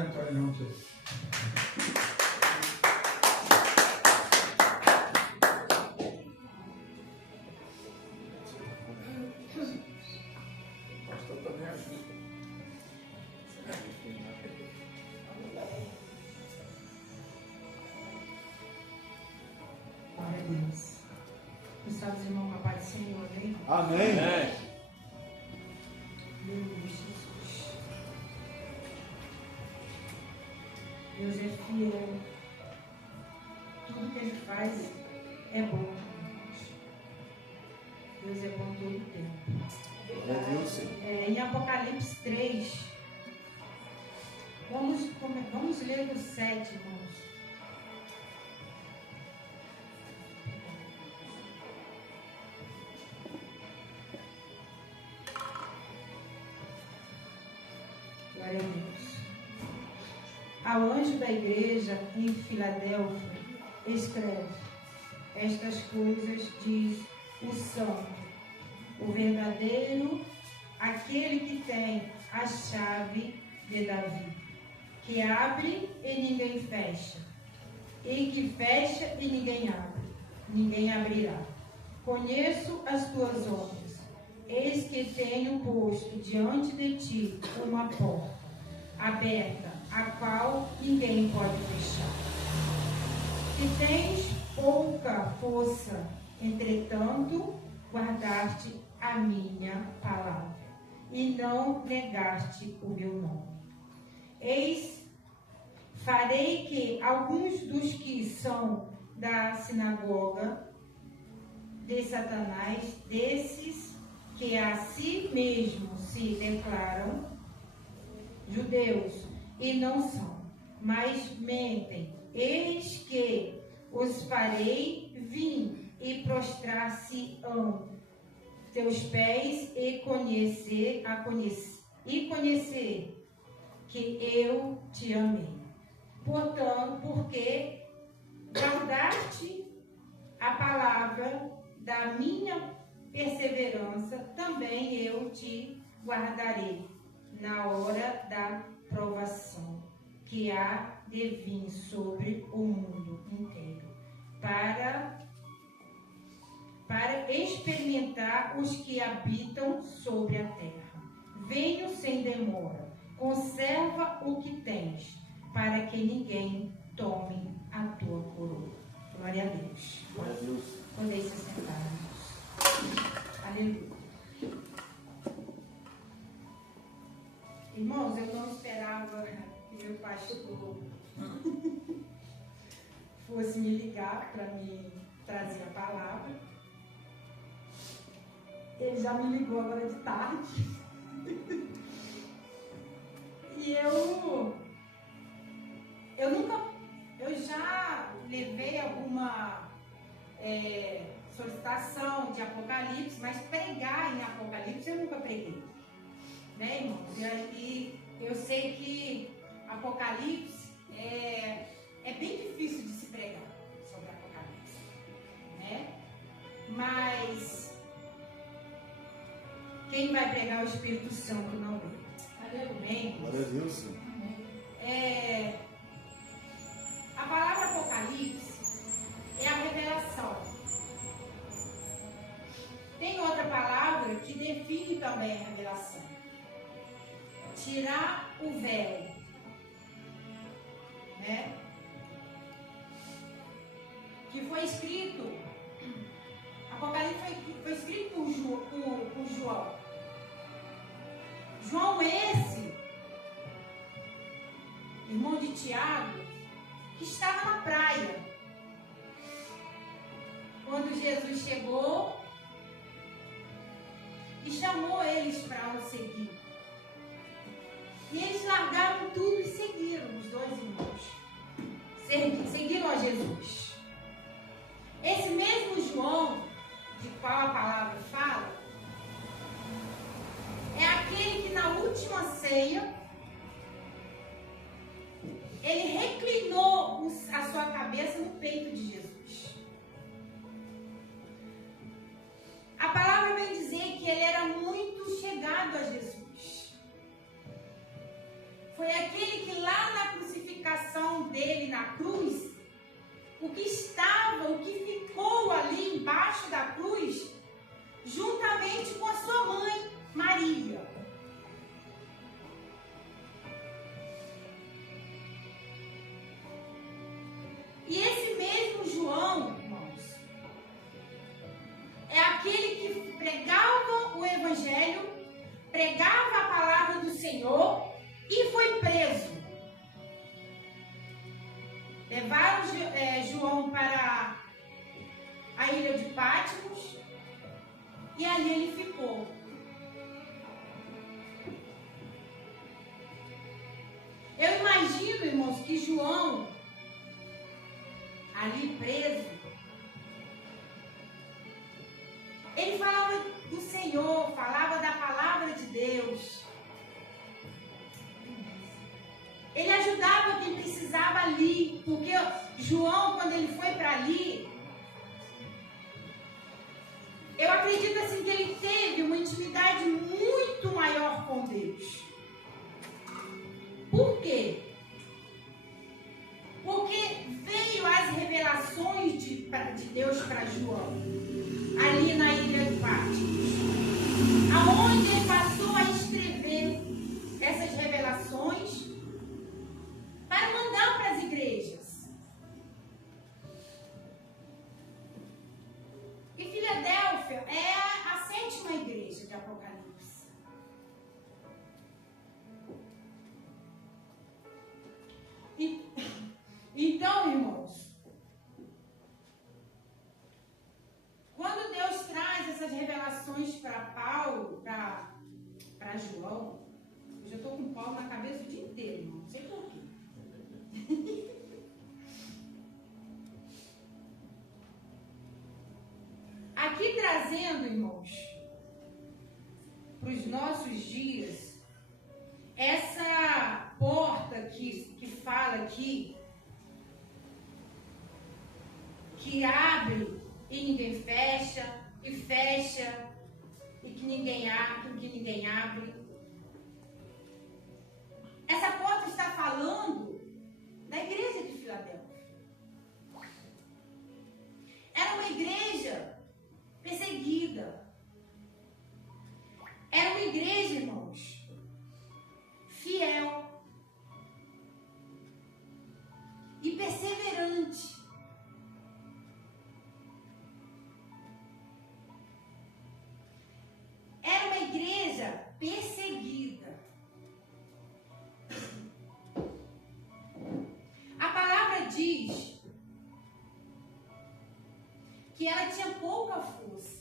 Antônio, não sei. Glória a Deus. Estados irmãos, com a paz do Senhor, amém? Amém. Aleluia, Jesus. Deus é fiel. Tudo que Ele faz é bom. Deus é bom todo o tempo. Glória a Deus, Senhor. Em Apocalipse 3, vamos ler do 7, irmãos. Glória a Deus. Ao anjo da igreja em Filadélfia, escreve: estas coisas diz o santo, o verdadeiro, aquele que tem a chave de Davi, que abre e ninguém fecha, e que fecha e ninguém abrirá. Conheço as tuas obras, eis que tenho posto diante de ti uma porta aberta, a qual ninguém pode fechar. Que tens pouca força, entretanto, guardaste a minha palavra e não negaste o meu nome. Eis, farei que alguns dos que são da sinagoga de Satanás, desses que a si mesmos se declaram judeus e não são, mas mentem, eis que os farei vir e prostrar-se-ão teus pés e conhecer que eu te amei. Portanto, porque guardaste a palavra da minha perseverança, também eu te guardarei na hora da provação que há de vir sobre o mundo inteiro, para experimentar os que habitam sobre a terra. Venho sem demora, conserva o que tens, para que ninguém tome a tua coroa. Glória a Deus. Glória a Deus. Podem se sentar. Aleluia. Irmãos, eu não esperava que meu pastor fosse me ligar para me trazer a palavra. Ele já me ligou agora de tarde. E eu já levei alguma solicitação de Apocalipse, mas pregar em Apocalipse eu nunca preguei. Né, irmãos? E eu sei que Apocalipse é bem difícil de se pregar sobre Apocalipse, né? Mas quem vai pregar o Espírito Santo não é. Amém? Glória a Deus, Senhor. A palavra Apocalipse é a revelação. Tem outra palavra que define também a revelação: tirar o véu, né? Que foi escrito, Apocalipse foi escrito por João. João esse, irmão de Tiago, que estava na praia quando Jesus chegou e chamou eles para o seguir. E eles largaram tudo e seguiram, os dois irmãos. Seguiram a Jesus. Esse mesmo João, de qual a palavra fala, é aquele que na última ceia, ele reclinou a sua cabeça no peito de Jesus. A palavra vem dizer que ele era muito chegado a Jesus. Foi aquele que lá na cruz, o que ficou ali embaixo da cruz, juntamente com a sua mãe, Maria. E esse mesmo João, irmãos, é aquele que pregava o Evangelho, pregava a palavra do Senhor e foi preso. Levaram João para a ilha de Patmos e ali ele ficou. Eu imagino, irmãos, que João, ali preso, ele falava do Senhor, falava da palavra de Deus. Ele ajudava quem precisava ali, porque João, quando ele foi para ali, eu acredito assim que ele teve uma intimidade muito maior com Deus. Por quê? Porque veio as revelações de Deus para João, ali na ilha de Patmos, aonde ele passou a escrever essas revelações para mandar para as igrejas. E Filadélfia é a 7ª igreja de Apocalipse. Então, irmãos, quando Deus traz essas revelações para Paulo, para João, eu já estou com Paulo na cabeça o dia inteiro, irmão, não sei por quê. Aqui trazendo, irmãos, para os nossos dias, essa porta que fala aqui, que abre e ninguém fecha, e fecha e que ninguém abre. Essa porta está falando da igreja de Filadélfia. Era uma igreja perseguida. Era uma igreja, irmãos, fiel e perseverante. Era uma igreja perseguida. A palavra diz que ela tinha pouca força.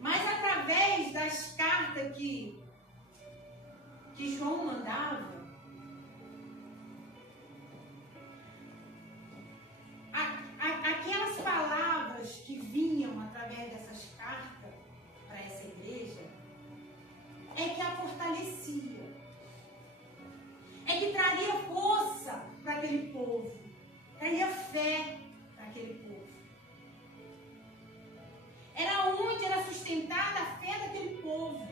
Mas através das cartas que João mandava, aquelas palavras que vinham através dessas cartas para essa igreja, é que a fortalecia, é que traria força para aquele povo, traria fé para aquele povo. Era onde era sustentada a fé daquele povo,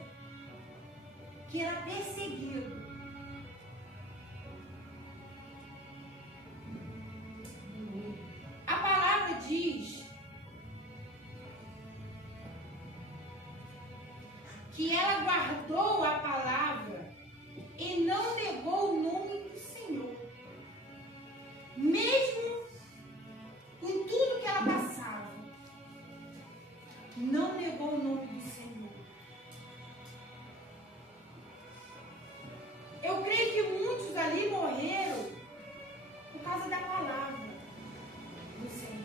que era perseguido. A palavra diz que ela guardou a palavra e não negou o nome do Senhor. Mesmo com tudo que ela passava, não negou o nome do Senhor. Eu creio que muitos ali morreram por causa da palavra do Senhor.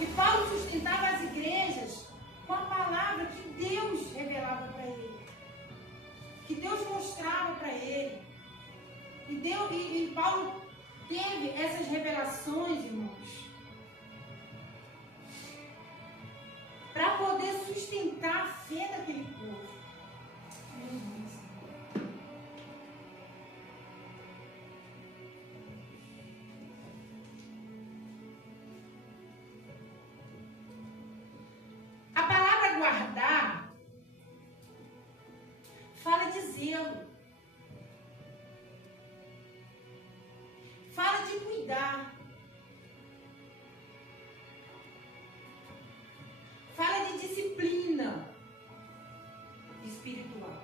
E Paulo sustentava as igrejas com a palavra que Deus revelava para ele, que Deus mostrava para ele. E Paulo teve essas revelações, irmãos, para poder sustentar a fé daquele povo. A palavra guardar zelo. Fala de cuidar. Fala de disciplina espiritual.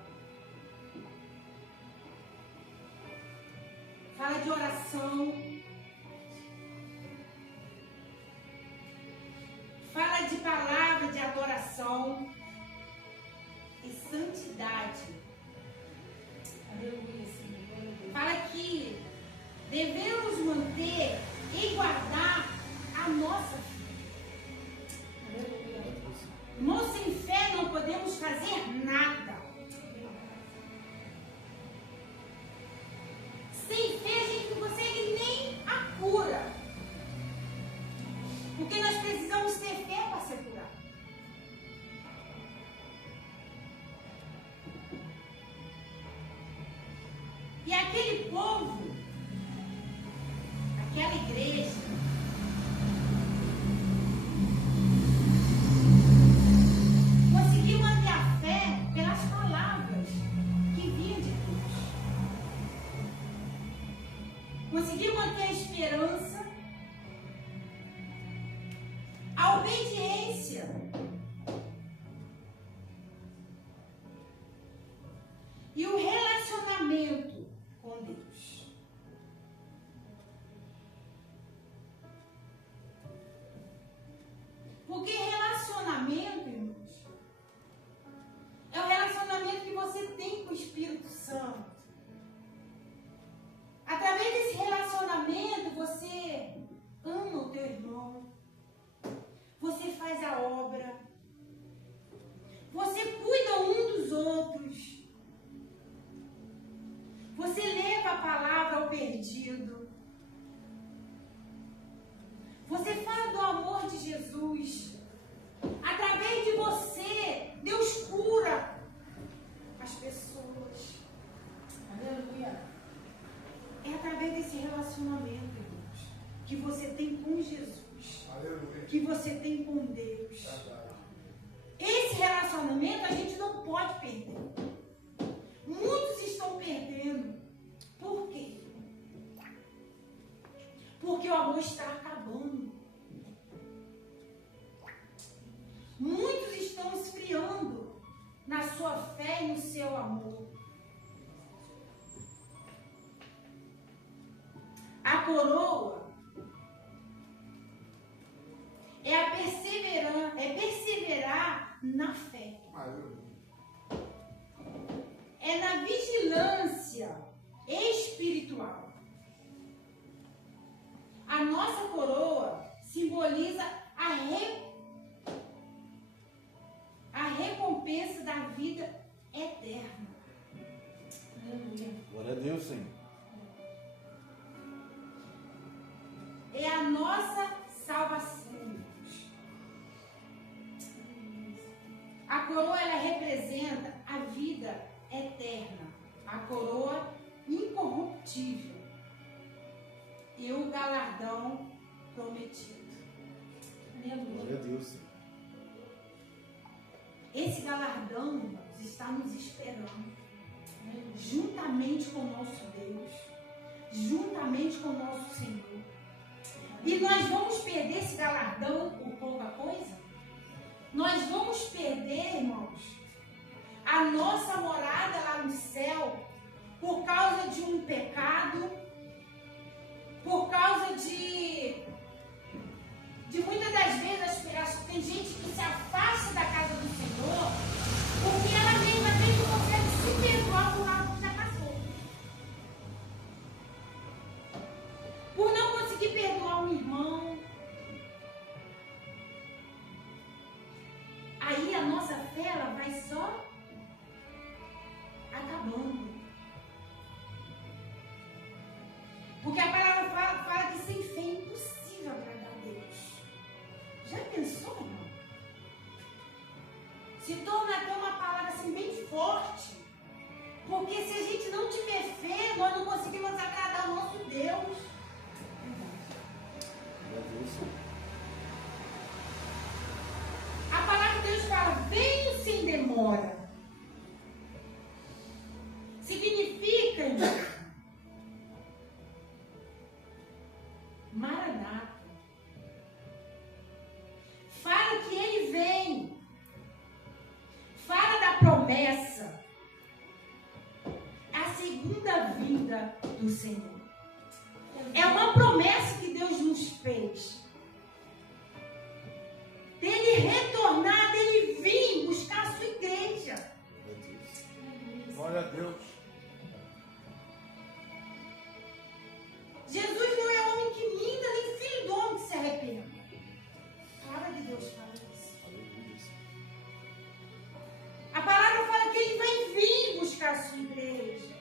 Fala de oração. Fala de palavra de adoração e santidade. Aleluia, Senhor. Fala que devemos manter e guardar a nossa fé. Aleluia. Irmão, sem fé não podemos fazer nada. Sem fé a gente não consegue nem a cura. Porque nós precisamos ter fé para ser curado. E aquele povo, aquela igreja, conseguiu manter a fé pelas palavras que vinham de Deus. Conseguiu manter a esperança, a obediência e o relacionamento com Deus. Porque relacionamento, irmãos, é o relacionamento que você tem com o Espírito Santo. Através desse relacionamento, você ama o teu irmão. Você faz a obra. Você cuida um dos outros. Você leva a palavra ao perdido. Você fala do amor de Jesus. Através de você, Deus cura as pessoas. Aleluia. É através desse relacionamento, irmãos, que você tem com Jesus. Aleluia. Que você tem com Deus. Esse relacionamento a gente não pode perder. Muitos estão perdendo. Por quê? Porque o amor está acabando. Muitos estão esfriando na sua fé e no seu amor. A coroa é perseverar na fé. É na vigilância espiritual. A nossa coroa simboliza a recompensa da vida eterna. Aleluia. Glória a Deus, Senhor. É a nossa salvação. A coroa, ela representa a vida eterna, a coroa incorruptível e o galardão prometido. Glória a Deus, Senhor. Esse galardão, irmãos, está nos esperando, juntamente com o nosso Deus, juntamente com o nosso Senhor. E nós vamos perder esse galardão por pouca coisa? Nós vamos perder, irmãos, a nossa morada lá no céu por causa de um pecado, por causa de muitas das vezes tem gente que se afasta da casa do Senhor porque ela mesma tem que consegue se perdoar por algo que já passou. Por não conseguir perdoar um irmão. Aí a nossa fé, ela vai só acabando. Porque a palavra fala que sem fé é impossível agradar a Deus. Já pensou, irmão? Se torna até uma palavra assim bem forte. Porque se a gente não tiver fé, nós não conseguimos agradar o nosso Deus. A palavra de Deus fala, venho sem demora. promessa, a segunda vinda do Senhor. É uma promessa que Deus nos fez. Dele retornar, dele vir buscar a sua igreja. Glória a Deus. Jesus não é homem que minta, nem filho do homem que se arrependa. A palavra de Deus fala isso. A palavra fala que ele vai vir buscar a sua igreja.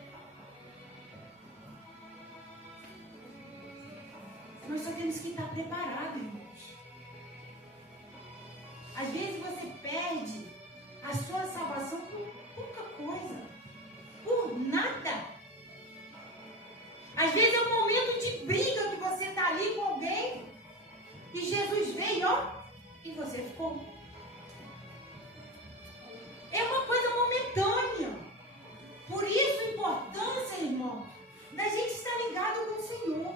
Nós só temos que estar preparados, irmãos. Às vezes você perde a sua salvação por pouca coisa, por nada. Às vezes é um momento de briga que você está ali com alguém e Jesus veio, ó, e você ficou. É uma coisa momentânea. Por isso a importância, irmão, da gente estar ligado com o Senhor.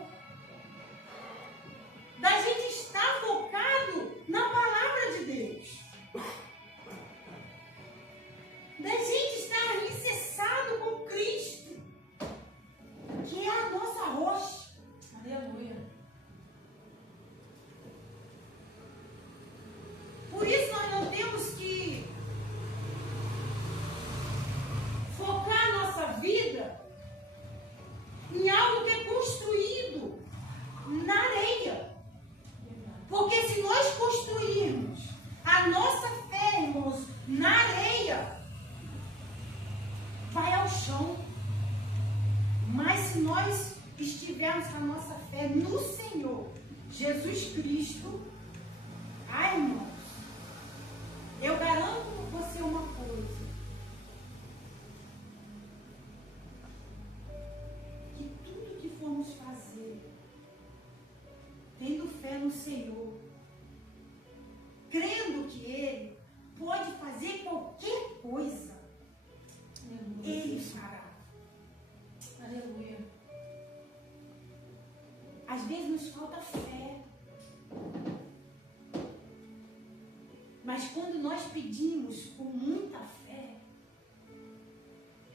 Da gente estar focado na palavra de Deus. Da gente estar alicerçado com Cristo, que é a nossa rocha. Aleluia. Por isso nós não temos que focar a nossa vida em algo que é construído na areia. Porque se nós construirmos a nossa fé, irmãos, na areia, vai ao chão. Mas se nós estivermos com a nossa fé no Senhor Jesus Cristo, ai, irmãos, eu garanto a você uma coisa. Que tudo que formos fazer, tendo fé no Senhor, crendo que Ele pode fazer qualquer coisa, Ele fará. Aleluia. Às vezes nos falta fé. Mas quando nós pedimos com muita fé,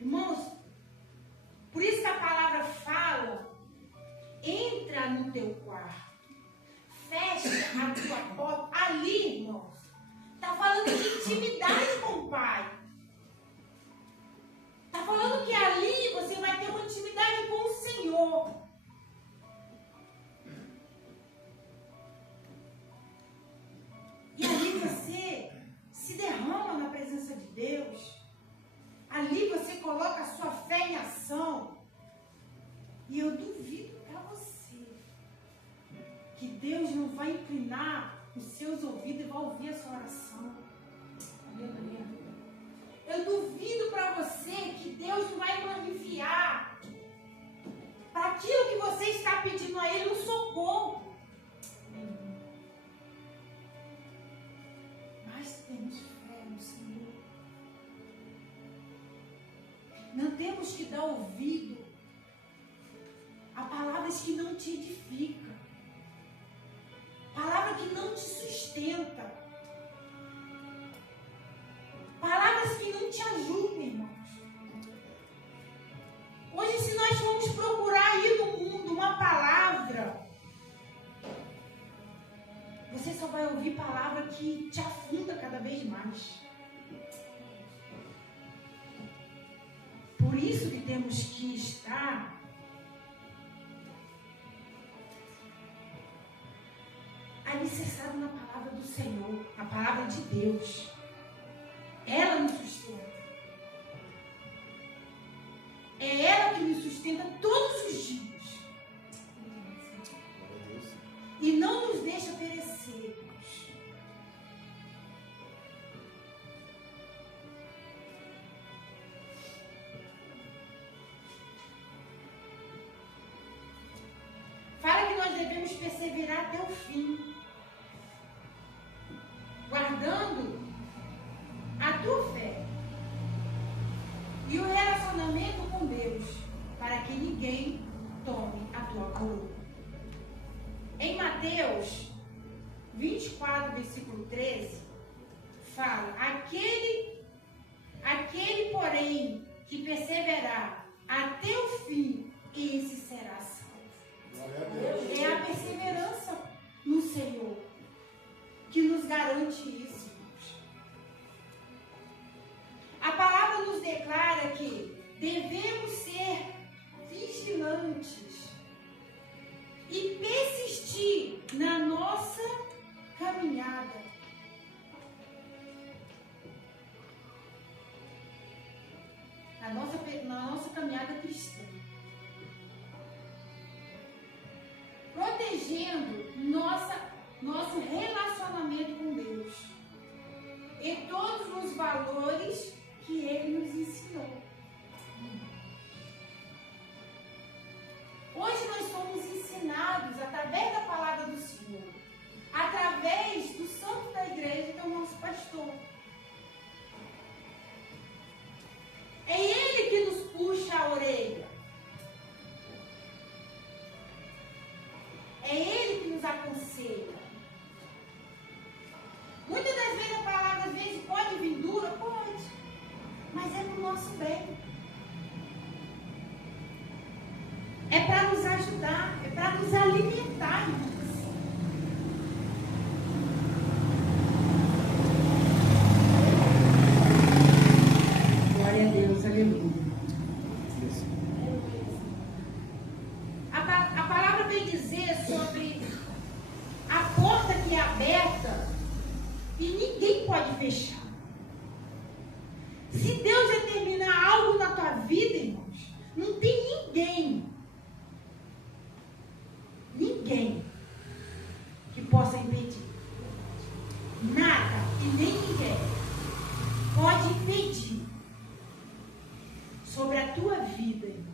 irmãos, por isso que a palavra fala, entra no teu quarto, fecha a tua porta. Ali, irmãos, está falando de intimidade com o Pai. Está falando que ali você vai ter uma intimidade com o Senhor. E ali você se derrama na presença de Deus. Ali você coloca a sua fé em ação. E eu duvido para você que Deus não vai inclinar os seus ouvidos e vai ouvir a sua oração. Aleluia. Eu duvido para você que Deus não vai enviar para aquilo que você está pedindo a Ele um socorro. Mas temos fé no Senhor. Não temos que dar ouvido a palavras que não te edificam, palavra que não te sustenta, palavras que não te ajudam, irmãos. Hoje, se nós formos procurar aí no mundo uma palavra, você só vai ouvir palavra que te afunda cada vez mais. Por isso que temos que estar alicerçado na palavra do Senhor, na palavra de Deus. Ela nos sustenta. É ela que nos sustenta todos os dias. E não nos deixa perecer. Fala que nós devemos perseverar até o fim, guardando a tua fé e o relacionamento com Deus, para que ninguém tome a tua coroa. Em Mateus 24, versículo 13, fala: aquele porém, que perseverar até o fim, esse será salvo. É a perseverança no Senhor que nos garante isso. A palavra nos declara que devemos ser vigilantes e persistir na nossa caminhada. Na nossa caminhada cristã. Protegendo nosso relacionamento com Deus e todos os valores que Ele nos ensinou. Hoje nós somos ensinados através da palavra do Senhor, através do santo da igreja, que é o nosso pastor. É Ele que nos puxa a orelha. É Ele que nos aconselha. Muitas das vezes a palavra, às vezes, pode vir dura, pode. Mas é para o nosso bem. É para nos ajudar, é para nos alimentar, irmãos. Glória a Deus, aleluia. A palavra vem dizer sobre a porta que é aberta e ninguém pode fechar. Se Deus determinar algo na tua vida, irmãos, não tem ninguém que possa impedir. Nada e nem ninguém pode impedir sobre a tua vida, irmão.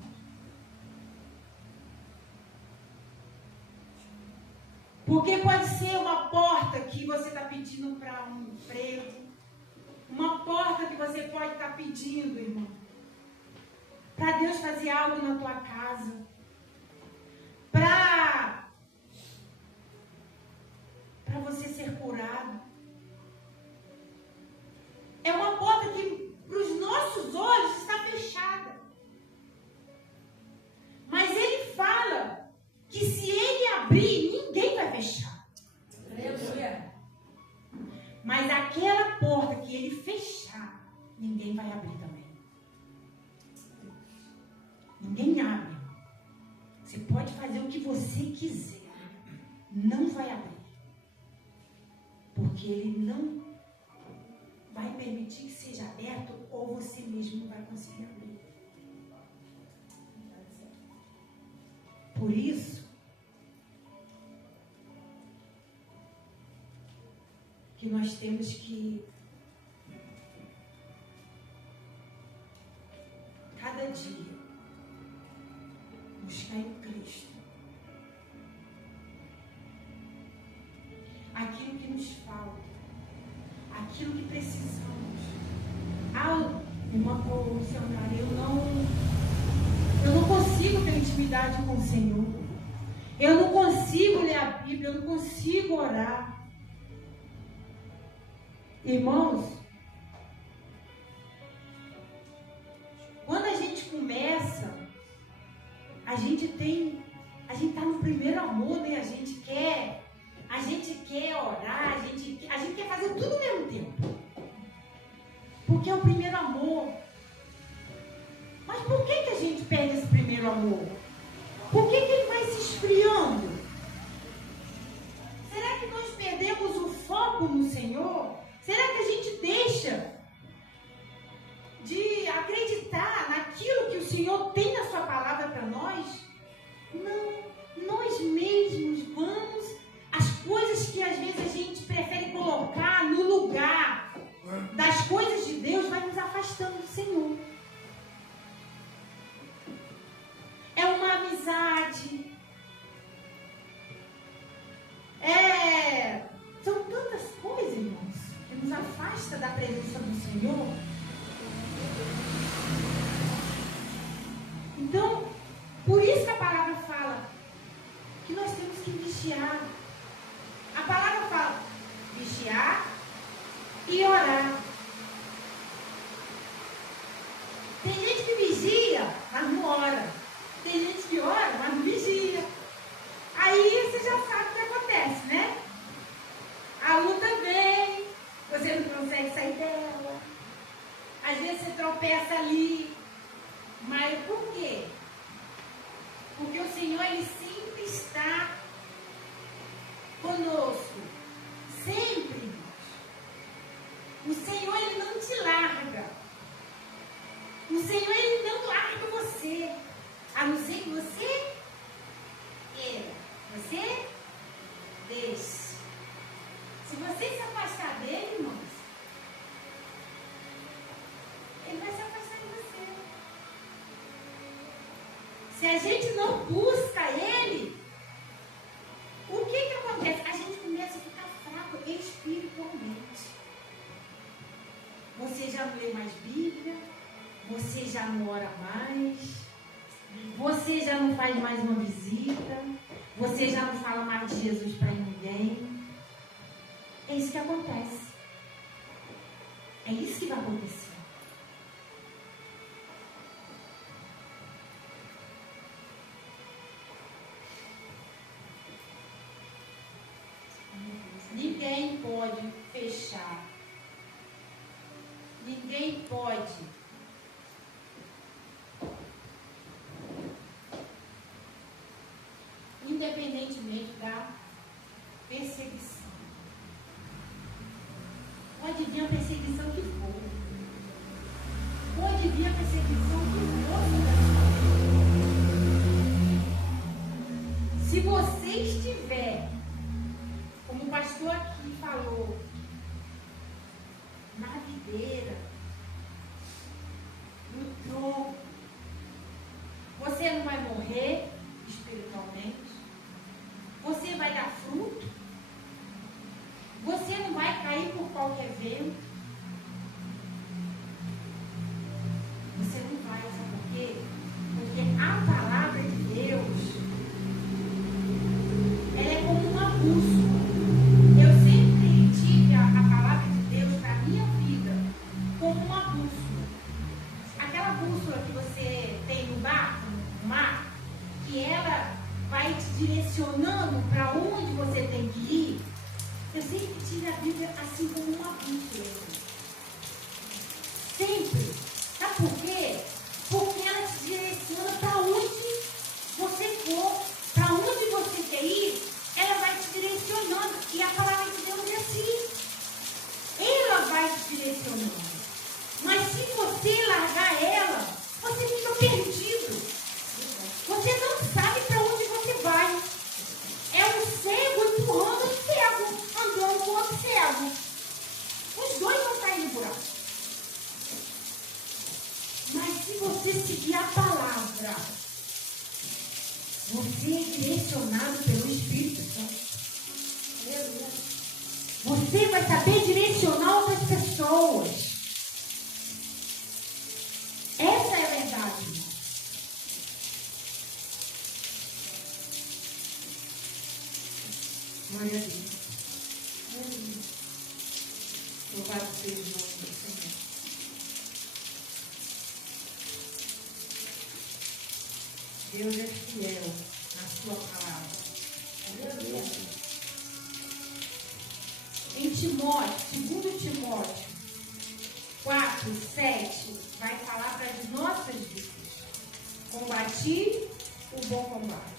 Porque pode ser uma porta que você está pedindo para um emprego, uma porta que você pode estar pedindo, irmão, para Deus fazer algo na tua casa, para você ser curado. É uma porta que para os nossos olhos está fechada. Mas Ele fala que se Ele abrir, ninguém vai fechar. Aleluia. Mas aquela porta que Ele fechar, ninguém vai abrir também. Ninguém abre. Você pode fazer o que você quiser. Não vai abrir. Porque Ele não vai permitir que seja aberto ou você mesmo não vai conseguir abrir. Por isso, que nós temos que cada dia buscar em Cristo aquilo que nos falta, aquilo que precisamos. Irmã Luciana, eu não consigo ter intimidade com o Senhor. Eu não consigo ler a Bíblia, eu não consigo orar. Irmãos, quando a gente começa, a gente está no primeiro amor, né? A gente quer orar, a gente quer fazer tudo ao mesmo tempo. Porque é o primeiro amor. Mas por que a gente perde esse primeiro amor? Por que ele vai se esfriando? Será que nós perdemos o foco no Senhor? Será que a gente deixa de acreditar naquilo que o Senhor tem na sua palavra para nós? Não, nós mesmos vamos, as coisas que às vezes a gente prefere colocar no lugar das coisas de Deus, vai nos afastando do Senhor. É uma amizade. São tantas coisas, irmãos, que nos afasta da presença do Senhor. Então, por isso que a palavra fala que nós temos que vigiar. A palavra fala vigiar e orar. vigia, mas não ora. Tem gente que ora, mas não vigia. Aí você já sabe o que acontece, né? A luta vem, você não consegue sair dela. Às vezes você tropeça ali. Mas por quê? Porque o Senhor, Ele sempre está conosco. Sempre. O Senhor, Ele não te larga. O Senhor, Ele não larga você. A não ser que você queira. Você deixe. Se você se afastar dele, irmãos, ele vai se afastar de você. Se a gente não busca ele, o que acontece? A gente começa a ficar fraco espiritualmente. Você já não lê mais Bíblia, você já não ora mais, você já não faz mais uma visita, você já não fala mais de Jesus para ninguém. É isso que acontece. É isso que vai acontecer. Ninguém pode fechar. Ninguém pode independentemente da perseguição. Pode vir a perseguição que for. Pode vir a perseguição que for sobre a sua vida. Se você estiver, como o pastor aqui falou, na videira, no tronco, você não vai morrer espiritualmente. Você vai dar fruto. Você não vai cair por qualquer vento. Você não vai, sabe por quê? Porque a palavra de Deus, ela é como uma bússola. Eu sempre tive a palavra de Deus para a minha vida como uma bússola. Aquela bússola que você tem no barco, no mar, que ela vai te direcionando para onde você tem que ir. Eu sempre tive a Bíblia assim como uma bússola. Sempre. Sabe por quê? Porque ela te direciona para onde você for, para onde você quer ir, ela vai te direcionando. E a palavra de Deus é assim. Ela vai te direcionando. Mas se você largar ela, você fica perdido. Você não sabe para onde você vai. É um cego empurrando um cego, andando com outro cego. Os dois vão cair no buraco. Mas se você seguir a palavra, você é direcionado pelo Espírito Santo. Você vai saber direcionar outras pessoas. Essa é a verdade. Glória a Deus. Louvado seja o nome do Senhor. Deus é fiel na sua palavra. Em Timóteo, 2 Timóteo 4, 7, vai falar para as nossas vidas. Combati o bom combate.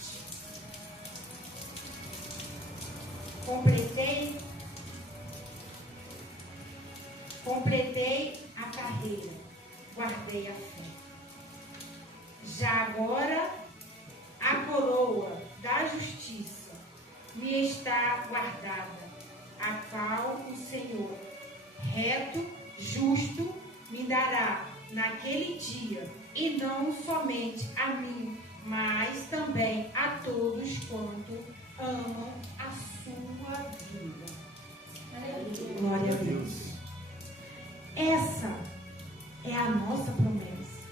Completei a carreira, guardei a fé. Já agora, a coroa da justiça me está guardada, a qual o Senhor, reto, justo, me dará naquele dia, e não somente a mim, mas também a todos quanto amam a sua vida. Glória a Deus. Essa é a nossa promessa.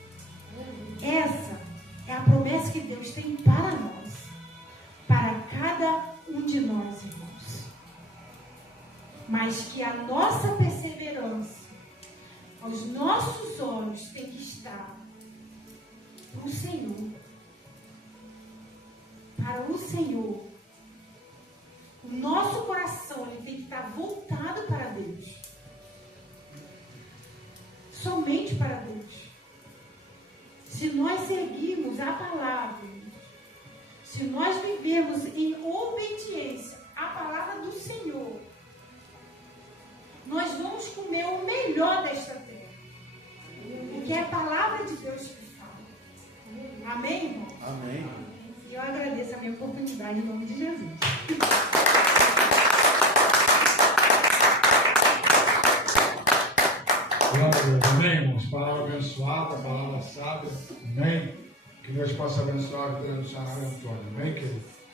Essa é a promessa que Deus tem para nós, para cada um de nós, irmãos. Mas que a nossa perseverança, os nossos olhos têm que estar para o Senhor. Para o Senhor. O nosso coração ele tem que estar voltado para Deus. Somente para Deus. Se nós seguirmos a palavra, se nós vivermos em obediência à palavra do Senhor, nós vamos comer o melhor desta terra. Porque é a palavra de Deus que fala. Amém, irmão? Amém. E eu agradeço a minha oportunidade em nome de Jesus. Glória a Deus. Amém, irmãos? Palavra abençoada, palavra sábia. Amém? Que Deus possa abençoar a vida do senhor Antônio. Amém, querido?